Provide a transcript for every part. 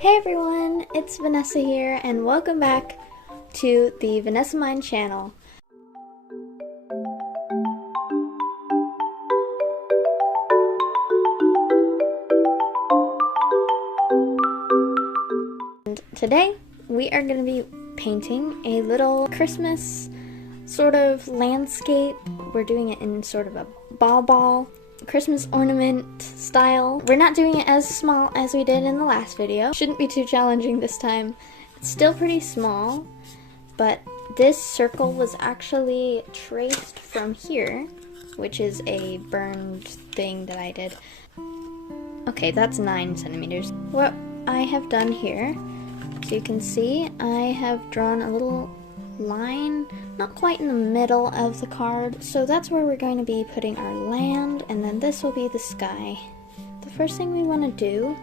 Hey everyone, it's Vanessa here and welcome back to the Vanessa Mind channel. And today we are going to be painting a little Christmas sort of landscape. We're doing it in sort of a ball Christmas ornament style. We're not doing it as small as we did in the last video. Shouldn't be too challenging this time. It's still pretty small, but this circle was actually traced from here, which is a burned thing that I did. Okay, that's 9 centimeters. What I have done here, so you can see, I have drawn a little line, not quite in the middle of the card, so that's where we're going to be putting our land, and then this will be the sky. The first thing we want to do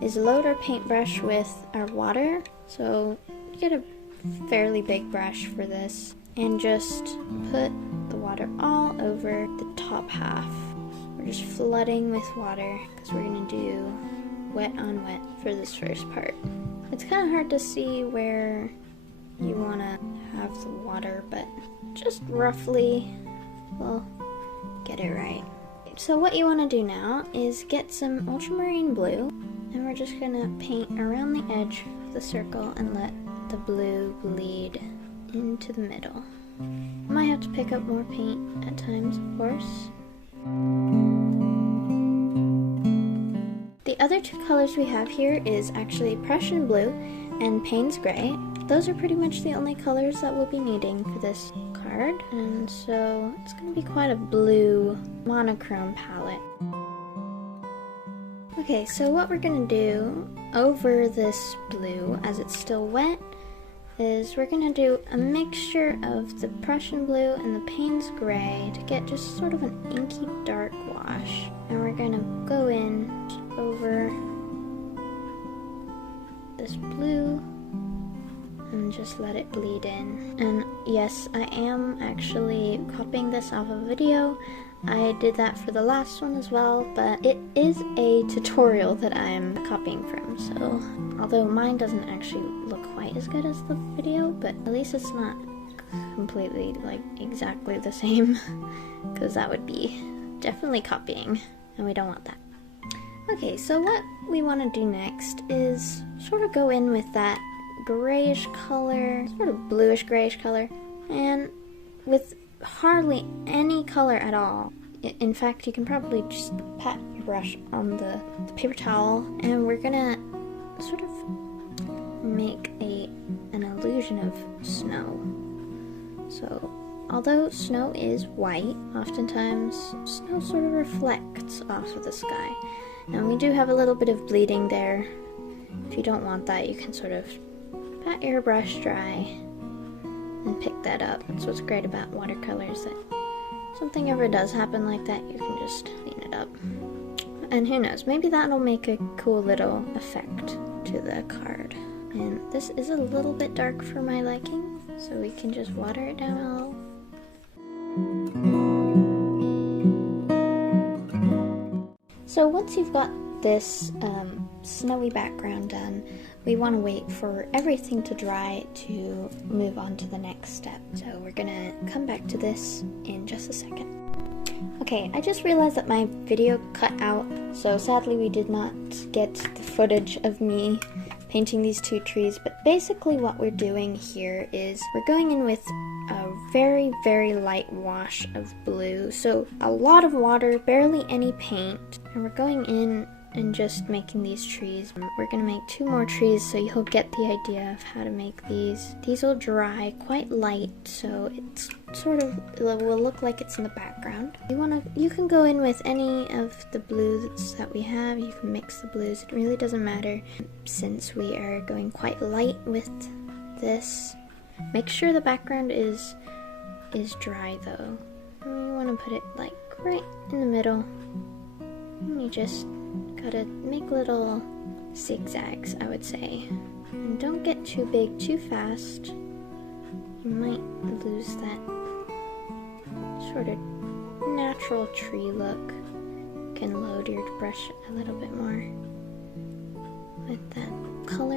is load our paintbrush with our water, so get a fairly big brush for this, and just put the water all over the top half. We're just flooding with water because we're going to do wet on wet for this first part. It's kind of hard to see where you want to have the water, but just roughly we'll get it right. So what you want to do now is get some ultramarine blue, and we're just going to paint around the edge of the circle and let the blue bleed into the middle. Might have to pick up more paint at times, of course. The other two colors we have here is actually Prussian blue and Payne's gray. Those are pretty much the only colors that we'll be needing for this card, and so it's going to be quite a blue monochrome palette. Okay, so what we're going to do over this blue, as it's still wet, is we're going to do a mixture of the Prussian blue and the Payne's gray to get just sort of an inky dark wash. And we're going to go in over this blue and just let it bleed in. And yes, I am actually copying this off of a video. I did that for the last one as well, but it is a tutorial that I'm copying from, so although mine doesn't actually look quite as good as the video, but at least it's not completely like exactly the same, because that would be definitely copying, and we don't want that. Okay, so what we want to do next is sort of go in with that grayish color, sort of bluish grayish color, and with hardly any color at all. In fact, you can probably just pat your brush on the paper towel, and we're gonna sort of make an illusion of snow. So although snow is white, oftentimes snow sort of reflects off of the sky, and we do have a little bit of bleeding there. If you don't want that, you can sort of pat your brush dry and pick that up. That's what's great about watercolors, that something ever does happen like that, you can just clean it up. And who knows, maybe that'll make a cool little effect to the card. And this is a little bit dark for my liking, so we can just water it down a little. So once you've got this snowy background done, we want to wait for everything to dry to move on to the next step. So we're gonna come back to this in just a second. Okay, I just realized that my video cut out, so sadly we did not get the footage of me painting these two trees, but basically what we're doing here is we're going in with a very, very light wash of blue. So a lot of water, barely any paint, and we're going in and just making these trees. We're going to make 2 more trees, so you'll get the idea of how to make these. These will dry quite light, so it's sort of, it will look like it's in the background. You can go in with any of the blues that we have. You can mix the blues. It really doesn't matter, since we are going quite light with this. Make sure the background is dry though. And you want to put it like right in the middle. And you just gotta make little zigzags, I would say. And don't get too big too fast. You might lose that sort of natural tree look. You can load your brush a little bit more with that color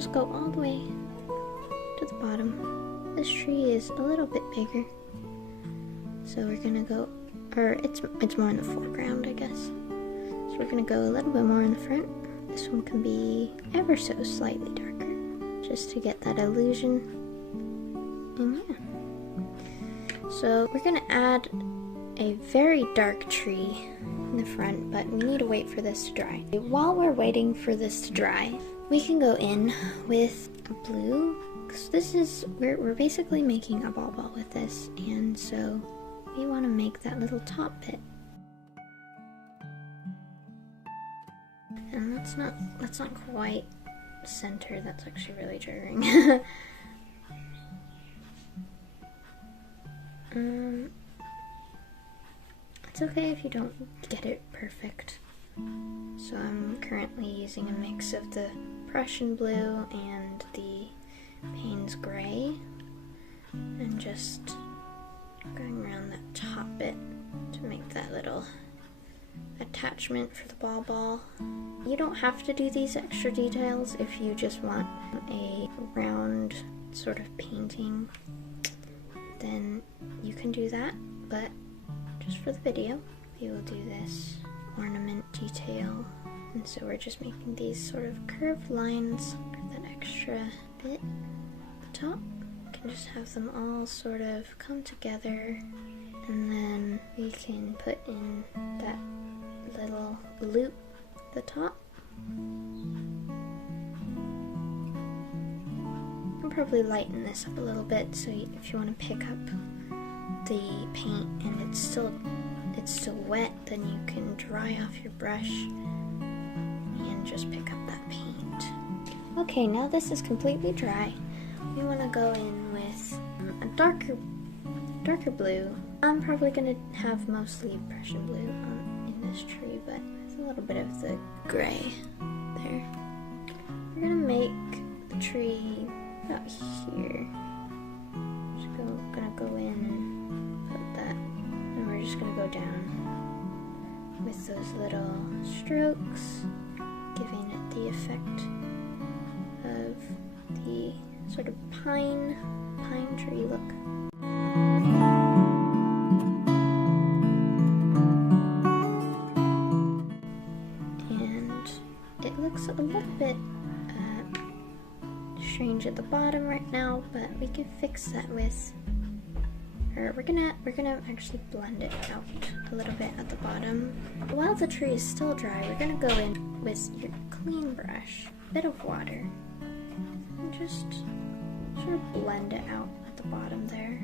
just go all the way to the bottom. This tree is a little bit bigger, so we're gonna go, or it's more in the foreground, I guess. So we're gonna go a little bit more in the front. This one can be ever so slightly darker, just to get that illusion. And yeah. So we're gonna add a very dark tree in the front, but we need to wait for this to dry. While we're waiting for this to dry, we can go in with a blue. So this is, we're basically making a ball with this, and so we want to make that little top bit. And that's not quite center. That's actually really jarring. It's okay if you don't get it perfect. So I'm currently using a mix of the Prussian blue and the Payne's gray, and just going around that top bit to make that little attachment for the ball. You don't have to do these extra details if you just want a round sort of painting, then you can do that, but just for the video, we will do this ornament detail. And so we're just making these sort of curved lines for that extra bit at the top. We can just have them all sort of come together, and then we can put in that little loop at the top. I'll probably lighten this up a little bit, so if you want to pick up the paint and it's still wet, then you can dry off your brush and just pick up that paint. Okay, now this is completely dry. We want to go in with a darker blue. I'm probably going to have mostly Prussian blue in this tree, but there's a little bit of the gray there. We're going to make the tree about here. Just gonna go in and put that, and we're just gonna go down with those little strokes, giving it the effect of the sort of pine tree look. And it looks a little bit strange at the bottom right now, but we can fix that with, or we're gonna actually blend it out a little bit at the bottom. While the tree is still dry, we're gonna go in with your clean brush, a bit of water, and just sort of blend it out at the bottom there.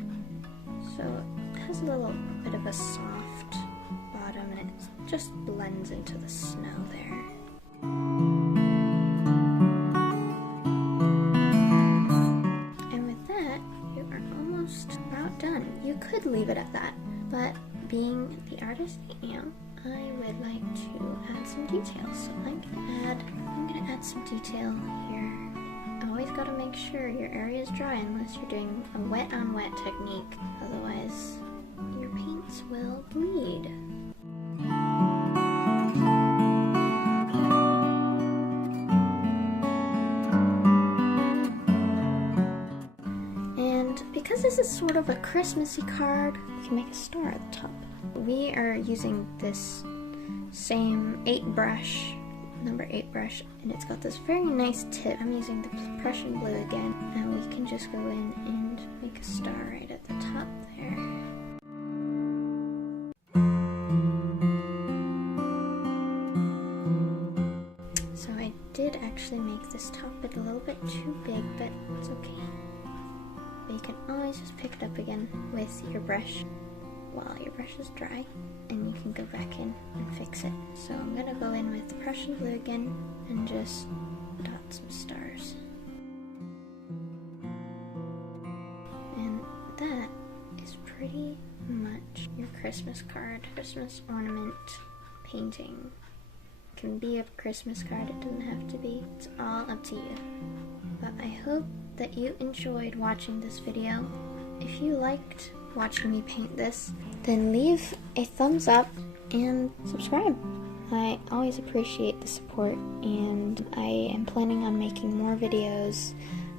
So it has a little bit of a soft bottom, and it just blends into the snow there. Done. You could leave it at that, but being the artist I am, I would like to add some details. So I'm gonna add some detail here. Always gotta make sure your area is dry unless you're doing a wet on wet technique. Otherwise, your paints will bleed. Because this is sort of a Christmassy card, we can make a star at the top. We are using this same number 8 brush, and it's got this very nice tip. I'm using the Prussian blue again, and we can just go in and make a star right at the top there. So I did actually make this top bit a little bit too big, but it's okay. But you can always just pick it up again with your brush while your brush is dry, and you can go back in and fix it. So I'm gonna go in with the Prussian blue again and just dot some stars. And that is pretty much your Christmas card, Christmas ornament painting. It can be a Christmas card, it doesn't have to be. It's all up to you. But I hope that you enjoyed watching this video. If you liked watching me paint this, then leave a thumbs up and subscribe. I always appreciate the support, and I am planning on making more videos.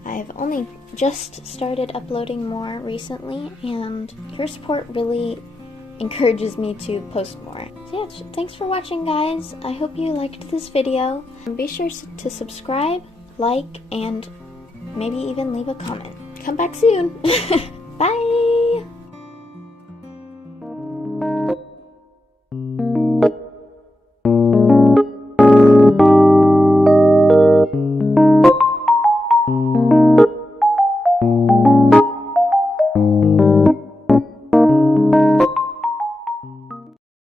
I've only just started uploading more recently, and your support really encourages me to post more. So yeah, thanks for watching, guys. I hope you liked this video. Be sure to subscribe, like, and maybe even leave a comment. Come back soon. Bye!